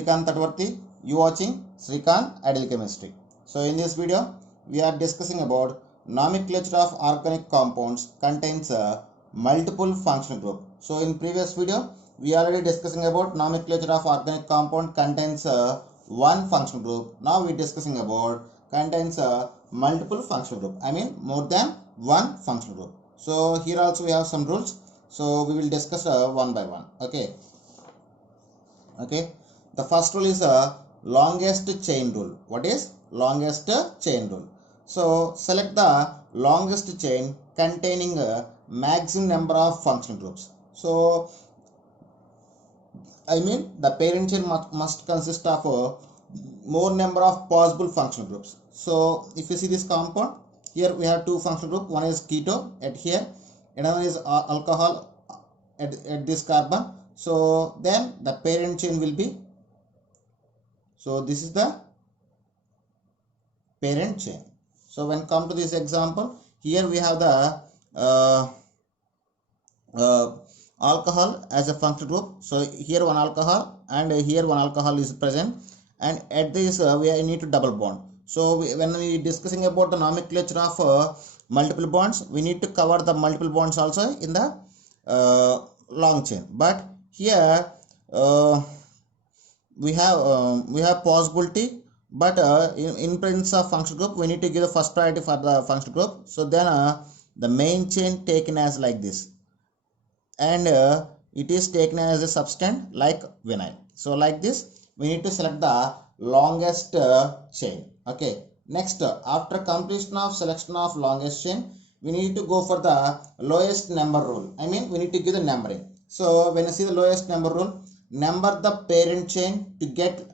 Srikanth Tadwarti. You watching Srikanth Ideal Chemistry. So in this video, we are discussing about nomenclature of organic compounds contains a multiple functional group. So in previous video, we already discussing about nomenclature of organic compound contains one functional group. Now we discussing about contains a multiple functional group. I mean more than one functional group. So here also we have some rules. So we will discuss one by one. Okay. The first rule is a longest chain rule. What is longest chain rule? So select the longest chain containing a maximum number of functional groups. So I mean the parent chain must consist of more number of possible functional groups. So if you see this compound, here we have two functional groups. One is keto at here, another one is alcohol at this carbon. So then the parent chain will be, so this is the parent chain. So when come to this example, here we have the alcohol as a functional group. So here one alcohol and here one alcohol is present, and at this we need to double bond. So when we discussing about the nomenclature of multiple bonds, we need to cover the multiple bonds also in the long chain. But here we have possibility, but in presence of functional group, we need to give the first priority for the functional group. So then the main chain taken as like this, and it is taken as a substance like vinyl. So like this, we need to select the longest chain. Okay. Next, after completion of selection of longest chain, we need to go for the lowest number rule. I mean, we need to give the numbering. So when you see the lowest number rule, number the parent chain to get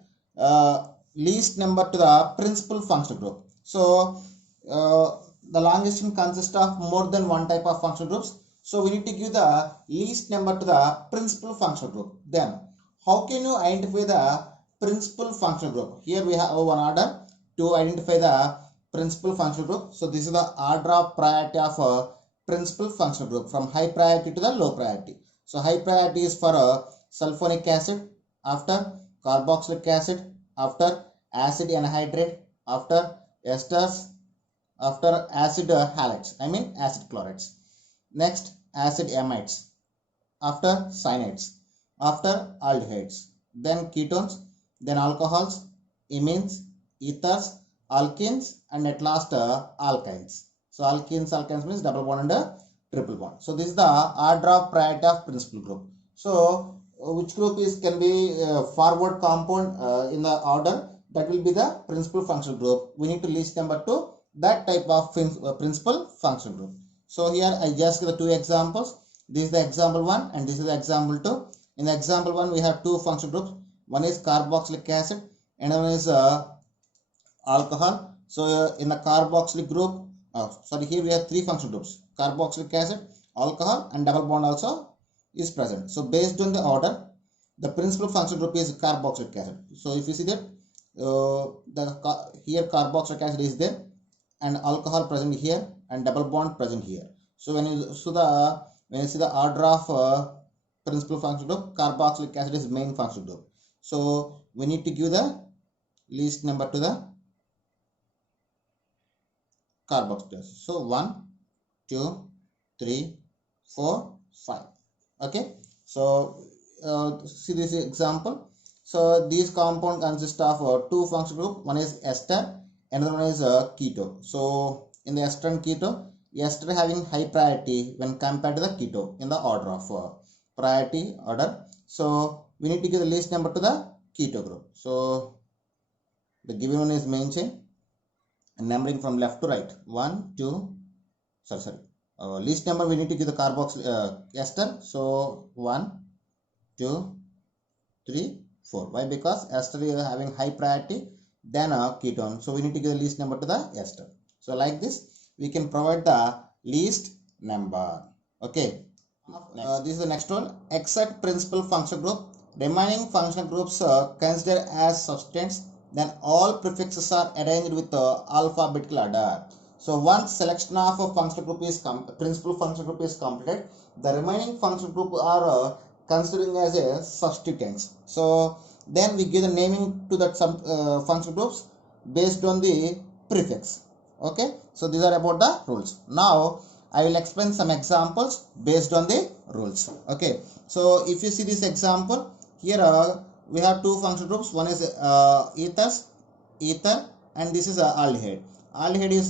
least number to the principal functional group. So the longest chain consists of more than one type of functional groups. So we need to give the least number to the principal functional group. Then how can you identify the principal functional group? Here we have one order to identify the principal functional group. So this is the order of priority of principal functional group from high priority to the low priority. So high priority is for sulfonic acid, after carboxylic acid, after acid anhydride, after esters, after acid halides, I mean acid chlorides. Next, acid amides, after cyanides, after aldehydes, then ketones, then alcohols, imines, ethers, alkenes, and at last alkynes. So alkenes means double bond and triple bond. So this is the order of priority of principal group. So which group can be forward compound in the order, that will be the principal functional group. We need to list number to that type of principal functional group. So here I just give the two examples. This is the example 1 and this is the example 2. In the example 1 we have two functional groups. One is carboxylic acid and another is alcohol. So in the carboxylic group, here we have three functional groups: carboxylic acid, alcohol, and double bond also is present. So based on the order, the principal functional group is carboxylic acid. So if you see that here carboxylic acid is there and alcohol present here and double bond present here. So when you see the order of principal functional group, carboxylic acid is main functional group. So we need to give the least number to the carboxylic acid. So 1, 2, 3, 4, 5. Okay. So see this example. So these compound consist of two functional group. One is ester, another one is keto. So in the ester and keto, ester having high priority when compared to the keto in the order of priority order. So we need to give the least number to the keto group. So the given one is main chain and numbering from left to right. 1, 2, least number we need to give the carboxyl ester. So 1, 2, 3, 4. Why? Because ester is having high priority than a ketone. So we need to give the least number to the ester. So like this, we can provide the least number. Okay. This is the next one. Except principal functional group, remaining functional groups considered as substance, then all prefixes are arranged with alphabetical order. So once selection of a functional group is principal functional group is completed, the remaining functional group are considering as a substituents. So then we give the naming to that some functional groups based on the prefix. Okay, so these are about the rules. Now I will explain some examples based on the rules. Okay, so if you see this example here, we have two functional groups. One is ether, and this is aldehyde. Aldehyde is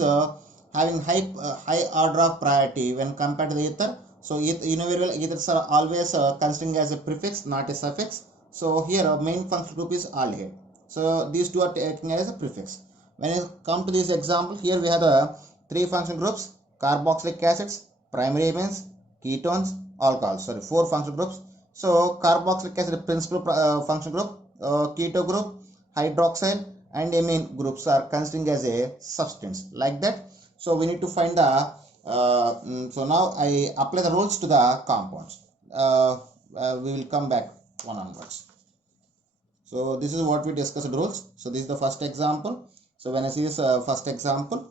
having high order of priority when compared to the ether. So ethers are always considering as a prefix, not a suffix. So here our main functional group is aldehyde. So these two are taken as a prefix. When you come to this example, here we have the three functional groups: carboxylic acids, primary amines, ketones, alcohols. Sorry, four functional groups. So carboxylic acid principal functional group, keto group, hydroxyl and amine groups are considering as a substance, like that. So we need to find the so now I apply the rules to the compounds. We will come back one onwards. So this is what we discussed rules. So this is the first example. So when I see this first example,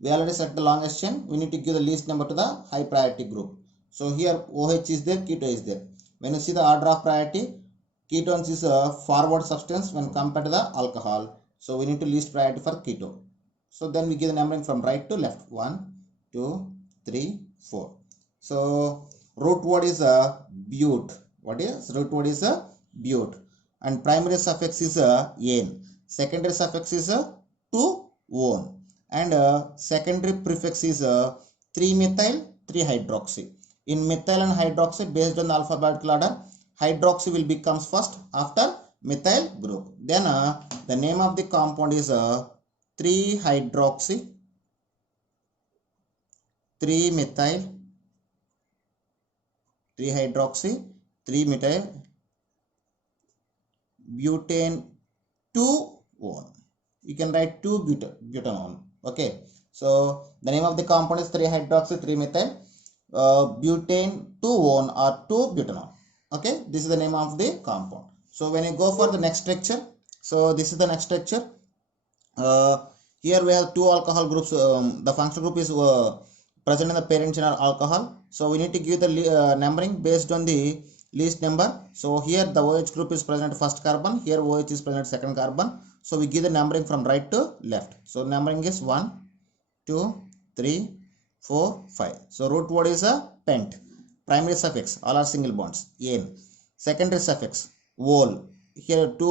we already set the longest chain. We need to give the least number to the high priority group. So here OH is there, keto is there. When you see the order of priority, ketones is a forward substance when compared to the alcohol. So we need to least priority for keto. So then we give the numbering from right to left. 1, 2, 3, 4. So root word is a bute. What is root word is a bute, and primary suffix is a ane. Secondary suffix is a 2-one, and secondary prefix is a 3-methyl 3-hydroxy. In methyl and hydroxy, based on the alphabetical order, hydroxy will becomes first after methyl group. Then the name of the compound is 3-hydroxy 3-methyl 3-hydroxy 3-methyl butane 2-one. You can write 2-butanone. Okay, so the name of the compound is 3-hydroxy 3-methyl butane 2-one or 2-butanone. Okay, this is the name of the compound. So when you go for the next structure, so this is the next structure. Here we have two alcohol groups. The functional group is present in the parent chain alcohol. So we need to give the numbering based on the least number. So here the OH group is present first carbon. Here OH is present second carbon. So we give the numbering from right to left. So numbering is 1, 2, 3, 4, 5. So root word is a pent. Primary suffix, all are single bonds, ane. Secondary suffix, wol. Here two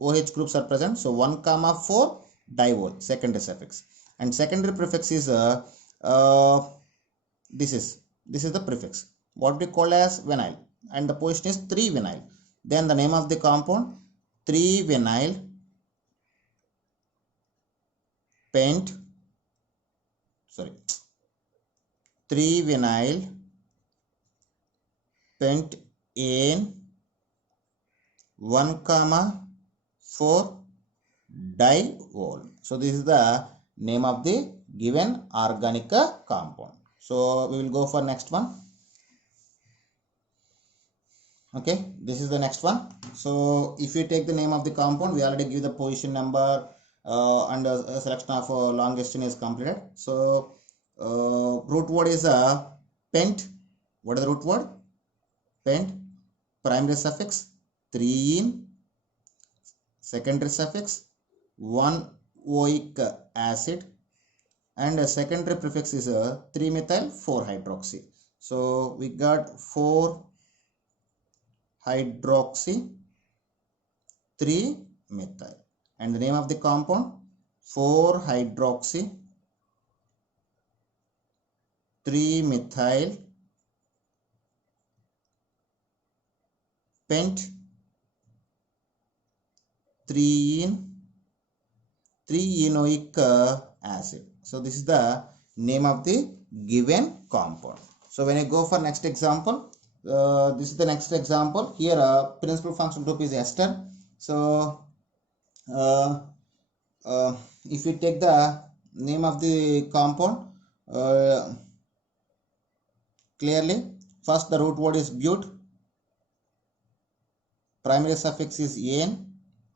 OH groups are present. So 1, 4, diol, secondary suffix. And secondary prefix is this is the prefix. What we call as vinyl, and the position is 3-vinyl. Then the name of the compound 3-vinyl pent. 3-vinyl pent ane 1, 4 diol. So this is the name of the given organic compound. So we will go for next one. Okay, this is the next one. So if you take the name of the compound, we already give the position number and a selection of longest chain is completed. So root word is pent. What is the root word? Pent. Primary suffix 3-ene. Secondary suffix 1-oic acid, and a secondary prefix is 3-methyl 4-hydroxy. So we got 4-hydroxy 3-methyl, and the name of the compound 4-hydroxy 3-methyl pent 3-enoic acid. So this is the name of the given compound. So when I go for next example, this is the next example. Here principal functional group is ester. So if you take the name of the compound clearly, first the root word is bute. Primary suffix is ane,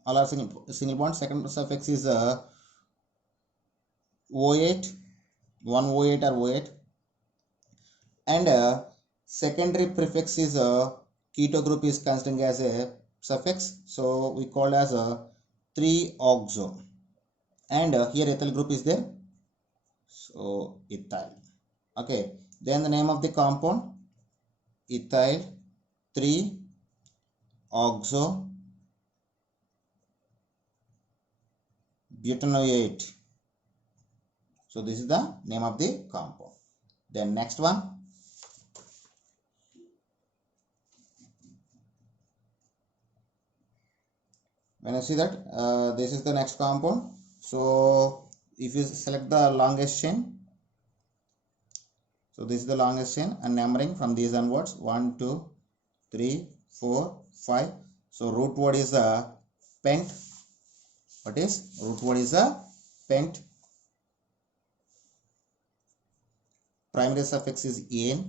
all are single bond. Second suffix is O8, 1-O8 or O8, and secondary prefix is keto group is considering as a suffix, so we call as a 3-oxo, and here ethyl group is there, so ethyl. Okay, then the name of the compound, ethyl 3-oxo butanoate. So this is the name of the compound. Then next one, when you see that this is the next compound, so if you select the longest chain, so this is the longest chain, and numbering from these onwards, 1 2 3 4 5. So root word is a pent. What is root word is a pent. Primary suffix is "-ane",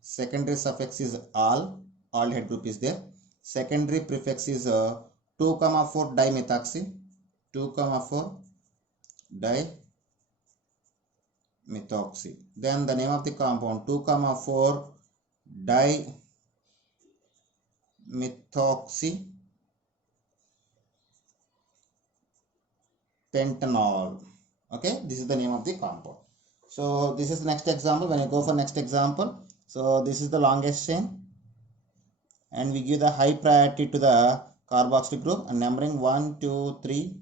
secondary suffix is aldehyde group is there, secondary prefix is 2,4 dimethoxy, 2,4 dimethoxy. Then the name of the compound, 2,4 dimethoxy pentanol. Okay, this is the name of the compound. So this is the next example. When I go for next example, so this is the longest chain, and we give the high priority to the carboxylic group, and numbering 1 2 3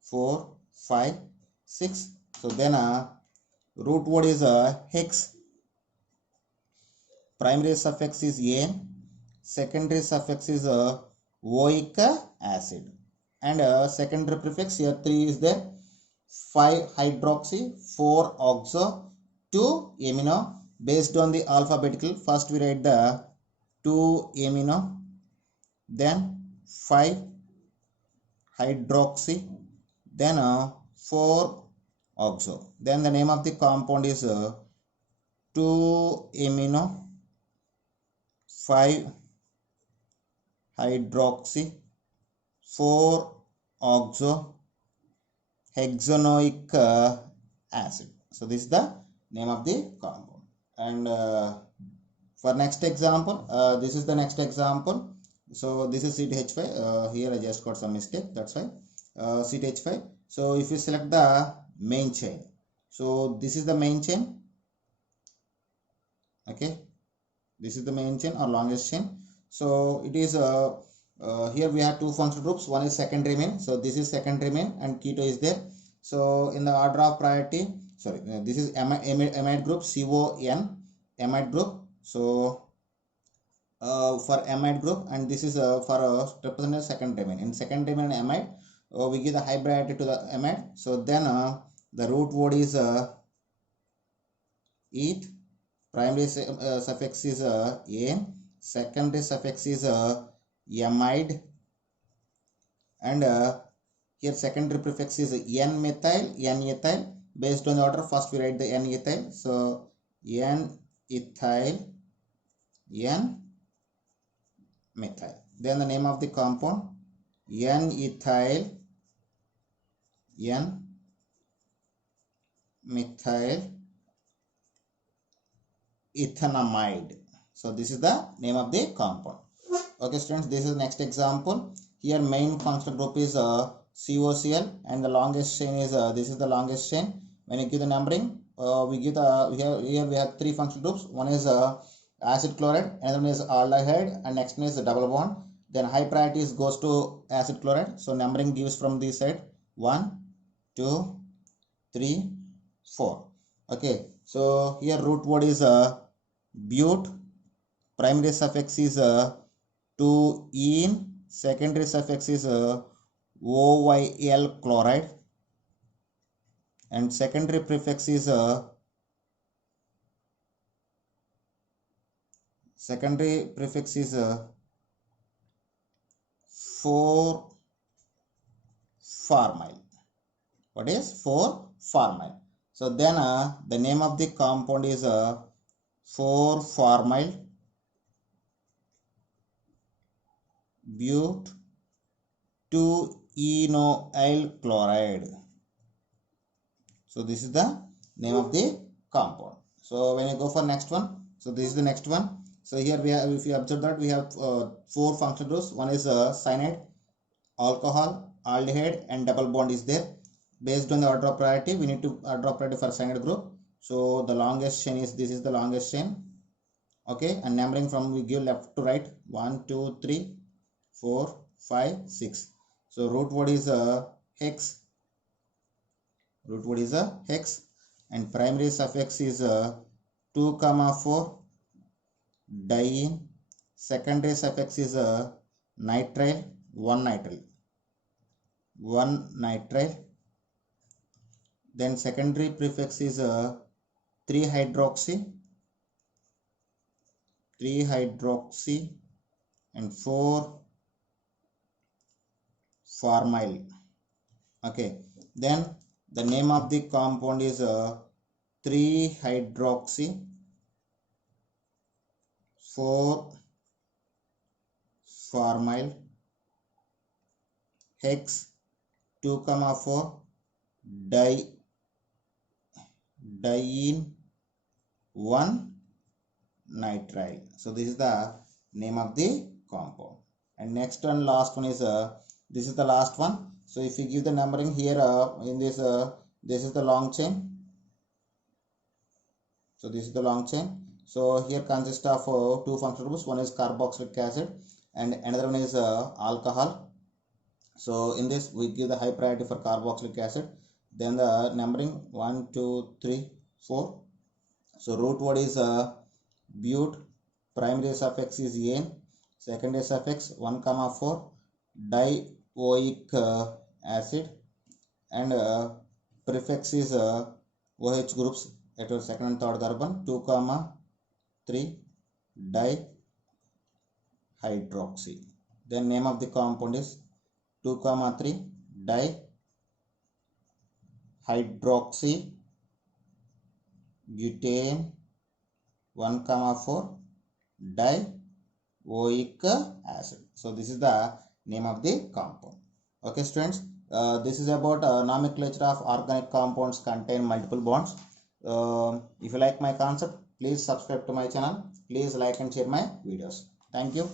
4 5 6. So then root word is hex, primary suffix is "-ane", secondary suffix is oic acid, and secondary prefix here 3 is there, 5 hydroxy, 4 oxo, 2 amino. Based on the alphabetical, first we write the 2 amino, then 5 hydroxy, then 4 oxo. Then the name of the compound is 2 amino, 5 hydroxy, 4 oxo hexanoic acid. So this is the name of the compound. And for next example, this is the next example. So this is CTH5. Here I just got some mistake, that's why CTH5. So if you select the main chain, so this is the main chain. Okay, this is the main chain or longest chain. So it is here we have two functional groups. One is secondary main, so this is secondary main, and keto is there. So in the order of priority, sorry, this is amide group, CON amide group. So for amide group, and this is for represented secondary main. In secondary main amide, we give the high priority to the amide. So then the root word is eth, primary suffix is "-ane", secondary suffix is amide, and here secondary prefix is N-methyl, N-ethyl. Based on the order, first we write the N-ethyl. So N-ethyl, N-methyl. Then the name of the compound, N-ethyl, N-methyl ethanamide. So this is the name of the compound. Okay students, this is the next example. Here main functional group is COCl, and the longest chain is this is the longest chain. When you give the numbering, we give the here we have three functional groups. One is acid chloride, another one is aldehyde, and next one is the double bond. Then high priority goes to acid chloride. So numbering gives from this side 1 2 3 4. Okay, so here root word is but, primary suffix is 2-ene, secondary suffix is OYL chloride, and secondary prefix is 4-formyl. What is 4-formyl? So then the name of the compound is 4-formyl but 2-enoyl chloride. So this is the name of the compound. So when you go for next one, so this is the next one. So here we have, if you observe that, we have 4 functional groups. One is cyanide, alcohol, aldehyde, and double bond is there. Based on the order of priority, we need to order of priority for cyanide group. So the longest chain is, this is the longest chain. Okay, and numbering from, we give left to right, 1 2 3 4 5 6. So root word is hex. Root word is a hex, and primary suffix is 2, 4 diene. Secondary suffix is nitrile, 1 nitrile, 1 nitrile. Then secondary prefix is 3 hydroxy, 3 hydroxy, and 4 formyl. Okay, then the name of the compound is 3 hydroxy 4 formyl hex 2, 4 diene 1 nitrile. So this is the name of the compound. And next one, last one is this is the last one. So if you give the numbering here in this, this is the long chain. So this is the long chain. So here consists of 2 functional groups. One is carboxylic acid and another one is alcohol. So in this we give the high priority for carboxylic acid. Then the numbering 1 2 3 4. So root word is but. Primary suffix is ane. Secondary suffix 1, 4 dioic acid, and prefix is OH groups at second and third carbon, 2, 3 dihydroxy. Then name of the compound is 2, 3 dihydroxy butane 1, 4 dioic acid. So this is the name of the compound. Okay students, this is about nomenclature of organic compounds contain multiple bonds. If you like my concept, please subscribe to my channel. Please like and share my videos. Thank you.